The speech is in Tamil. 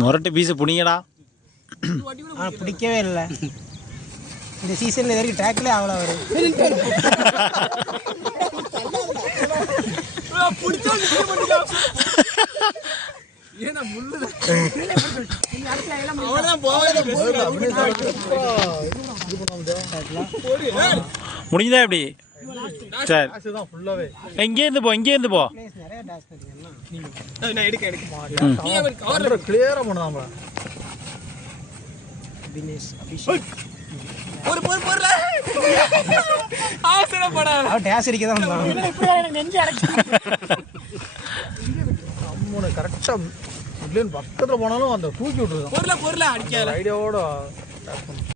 முரட்டு பீஸை புடிங்கடா. பிடிக்கவே இல்லை. இந்த சீசன்ல இது வரைக்கும் ட்ராக்ல அவ்வளோ வரும். முடிஞ்சதா எப்படி? சரி இங்கே இருந்து போ, இங்கே இருந்து போ. கிளியரா பண்ணுதாம்ல. கரெக்டா பக்கத்துல போனாலும் அந்த தூக்கி விட்டுருதான் ஐடியாவோட